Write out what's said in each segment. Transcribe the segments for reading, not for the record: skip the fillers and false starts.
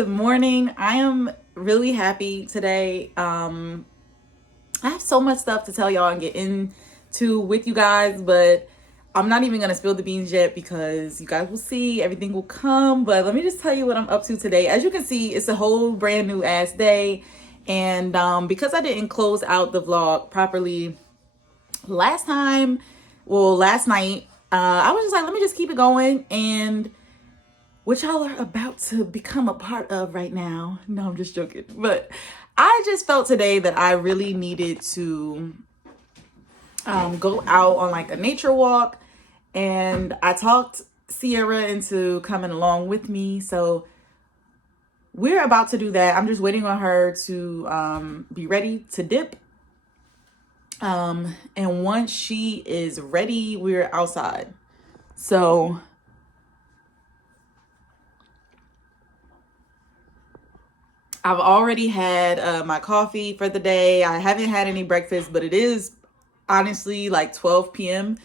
Good morning. I am really happy today. I have so much stuff to tell y'all and get into with you guys, but I'm not even gonna spill the beans yet because you guys will see, everything will come. But let me just tell you what I'm up to today. As you can see, it's a whole brand new ass day. And because I didn't close out the vlog properly last night, I was just like, let me just keep it going. And which y'all are about to become a part of right now. No, I'm just joking. But I just felt today that I really needed to go out on like a nature walk. And I talked Sierra into coming along with me. So we're about to do that. I'm just waiting on her to be ready to dip. And once she is ready, we're outside. So I've already had my coffee for the day. I haven't had any breakfast, but it is honestly like 12 p.m.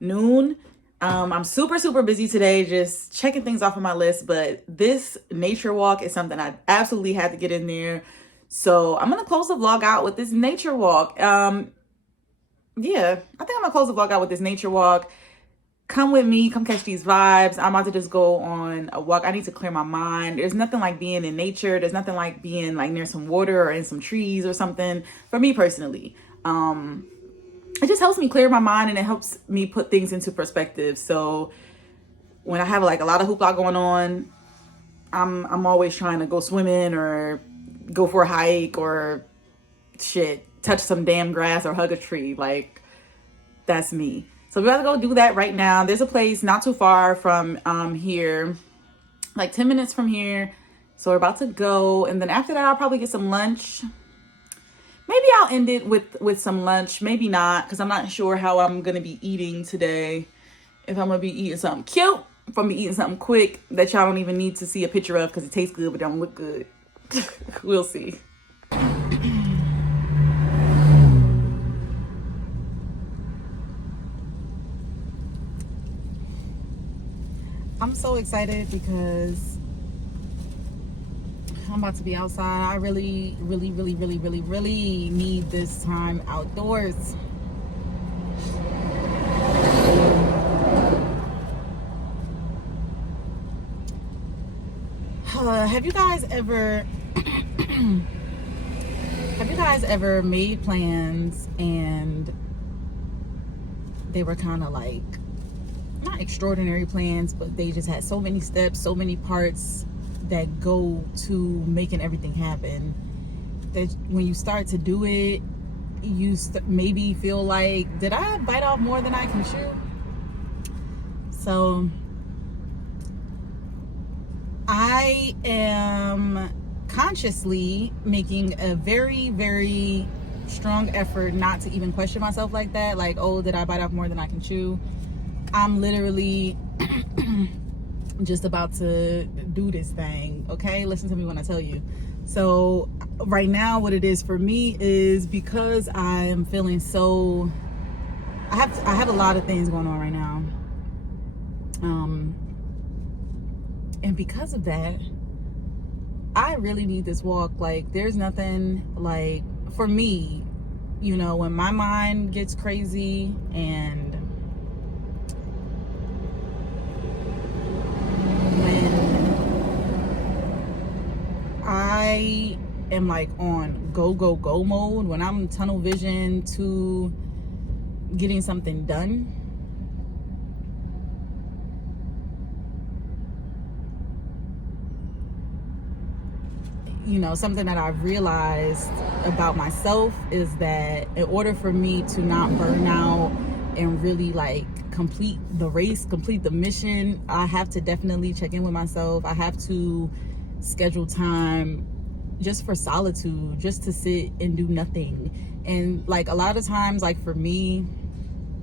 noon. I'm super busy today, just checking things off of my list, but this nature walk is something I absolutely had to get in there. So I'm gonna close the vlog out with this nature walk. Yeah, I think I'm gonna close the vlog out with this nature walk. Come with me, come catch these vibes. I'm about to just go on a walk. I need to clear my mind. There's nothing like being in nature. There's nothing like being like near some water or in some trees or something for me personally. It just helps me clear my mind and it helps me put things into perspective. So when I have like a lot of hoopla going on, I'm always trying to go swimming or go for a hike or touch some damn grass or hug a tree. Like, that's me. So we gotta go do that right now. There's a place not too far from here, like 10 minutes from here. So we're about to go. And then after that, I'll probably get some lunch. Maybe I'll end it with some lunch. Maybe not, because I'm not sure how I'm gonna be eating today. If I'm gonna be eating something cute, if I'm gonna be eating something quick that y'all don't even need to see a picture of because it tastes good but don't look good. We'll see. I'm so excited because I'm about to be outside. I really need this time outdoors. Have you guys ever made plans and they were kind of like not extraordinary plans, but they just had so many steps, so many parts that go to making everything happen, that when you start to do it, you maybe feel like, did I bite off more than I can chew? So I am consciously making a very strong effort not to even question myself like that, like, oh, did I bite off more than I can chew? I'm literally just about to do this thing, okay? Listen to me when I tell you. So right now, what it is for me is because I am feeling so, I have a lot of things going on right now. And because of that, I really need this walk. Like, there's nothing like, for me, you know, when my mind gets crazy and I am like on go mode, when I'm tunnel vision to getting something done, you know, something that I've realized about myself is that in order for me to not burn out and really like complete the race, complete the mission, I have to definitely check in with myself. I have to schedule time just for solitude, just to sit and do nothing. And like a lot of times, like for me,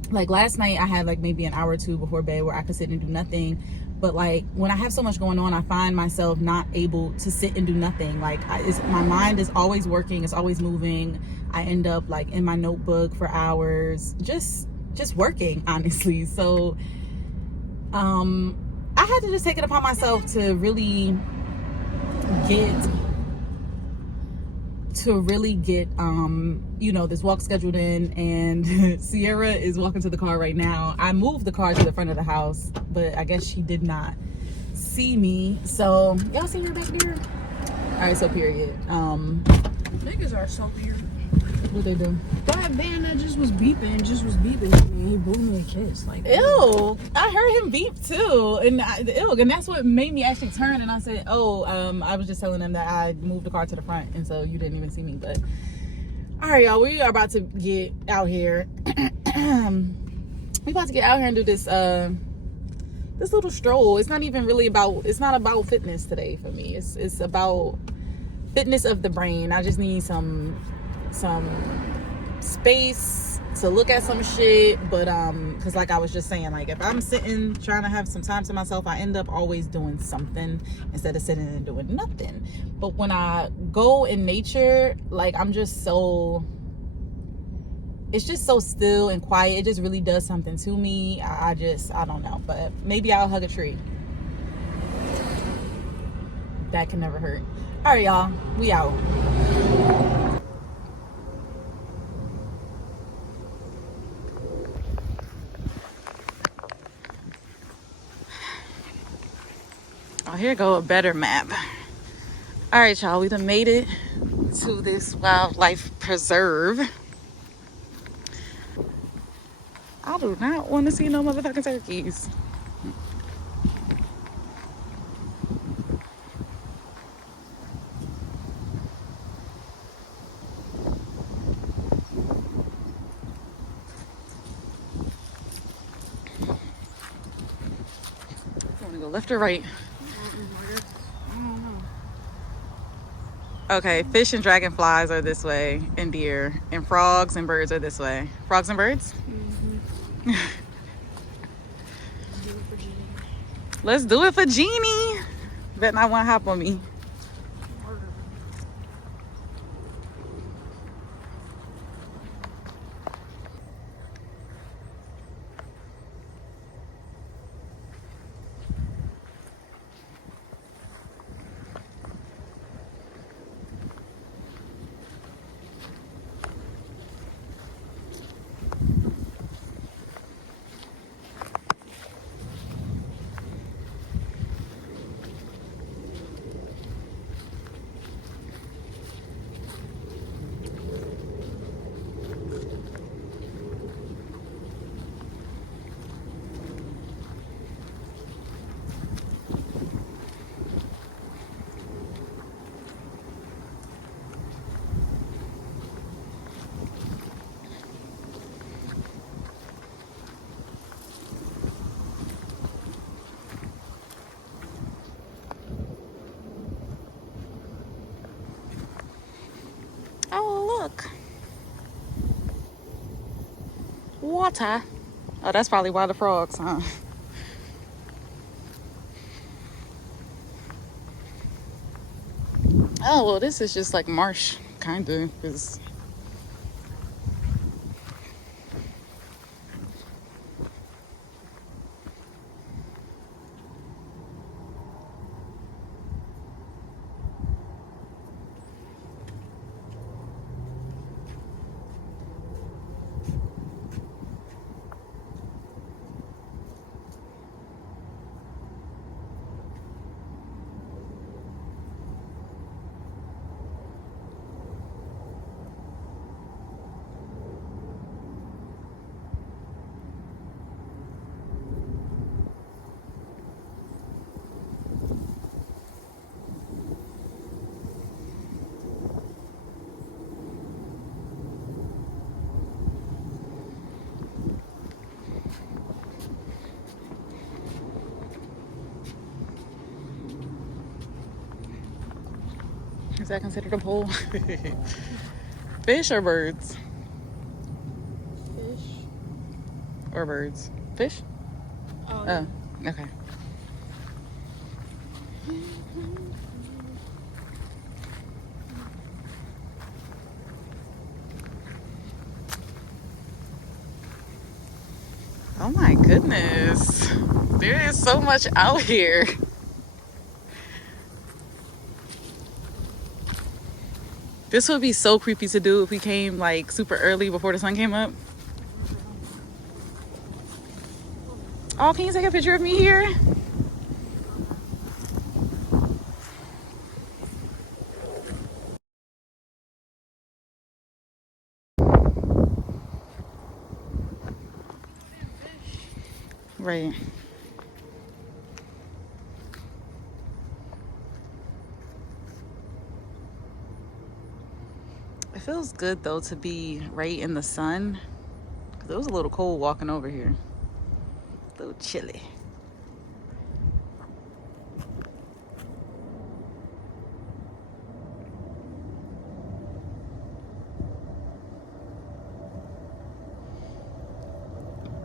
like last night I had like maybe an hour or two before bed where I could sit and do nothing. But like when I have so much going on, I find myself not able to sit and do nothing. Like my mind is always working, it's always moving. I end up like in my notebook for hours, just working, honestly. So I had to just take it upon myself to really get you know, this walk scheduled in, and Sierra is walking to the car right now. I moved the car to the front of the house, but I guess she did not see me. So y'all see her back there? All right, so period. Niggas are so weird. What they do? That van that just was beeping to me. He blew me a kiss. Like, ew, I heard him beep too, and and that's what made me actually turn. And I said, oh, I was just telling them that I moved the car to the front, and so you didn't even see me. But all right, y'all, we are about to get out here. We about to get out here and do this this little stroll. It's not even really about. It's not about fitness today for me. It's about fitness of the brain. I just need some space to look at some shit, but because like I was just saying, like if I'm sitting trying to have some time to myself, I end up always doing something instead of sitting and doing nothing. But when I go in nature, like I'm just so, it's just so still and quiet. It just really does something to me. I don't know, but maybe I'll hug a tree. That can never hurt. All right, y'all, we out. Oh, here go a better map. All right, y'all, we done made it to this wildlife preserve. I do not want to see no motherfucking turkeys. You want to go left or right? Okay, fish and dragonflies are this way, and deer, and frogs and birds are this way. Frogs and birds? Mm-hmm. Let's do it for Jeannie. Bet not want to hop on me. Oh, look. Water. Oh, that's probably why the frogs, huh? Oh, well, this is just like marsh, kind of, because is that considered a pole? Fish or birds? fish. Or birds? Fish? Oh, okay. Oh my goodness. There is so much out here. This would be so creepy to do if we came like super early before the sun came up. Oh, can you take a picture of me here? Right. It feels good though to be right in the sun. 'Cause it was a little cold walking over here. A little chilly.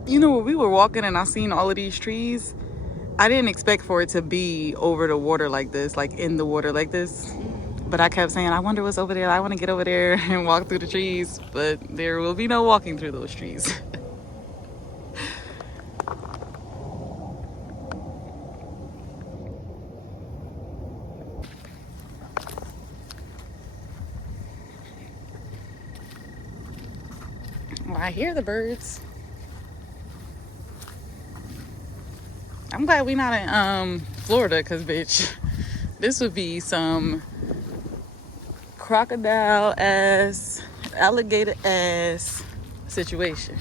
You know, when we were walking and I seen all of these trees, I didn't expect for it to be over the water like this, like in the water like this. But I kept saying, I wonder what's over there. I want to get over there and walk through the trees. But there will be no walking through those trees. Well, I hear the birds. I'm glad we not in Florida, because bitch, this would be some crocodile ass, alligator ass situation.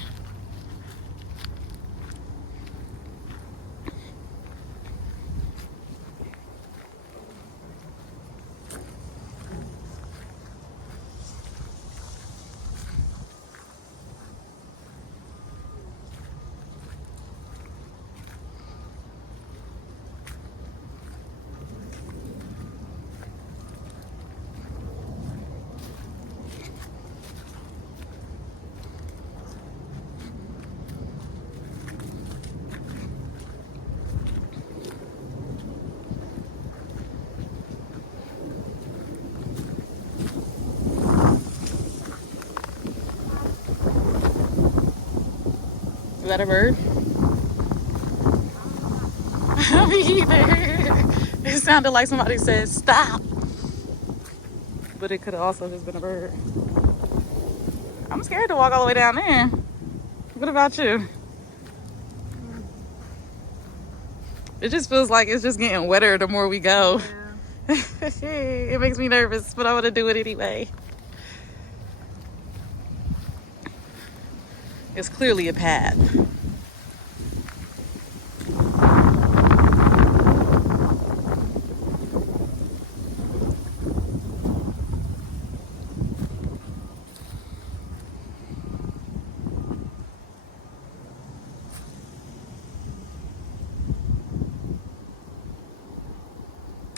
Is that a bird? Me either. It sounded like somebody said stop. But it could have also just been a bird. I'm scared to walk all the way down there. What about you? It just feels like it's just getting wetter the more we go. Yeah. It makes me nervous, but I want to do it anyway. It's clearly a path.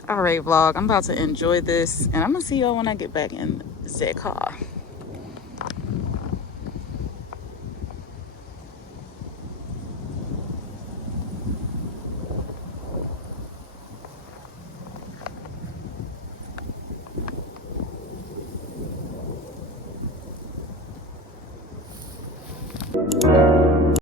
All right, vlog, I'm about to enjoy this, and I'm gonna see y'all when I get back in the car.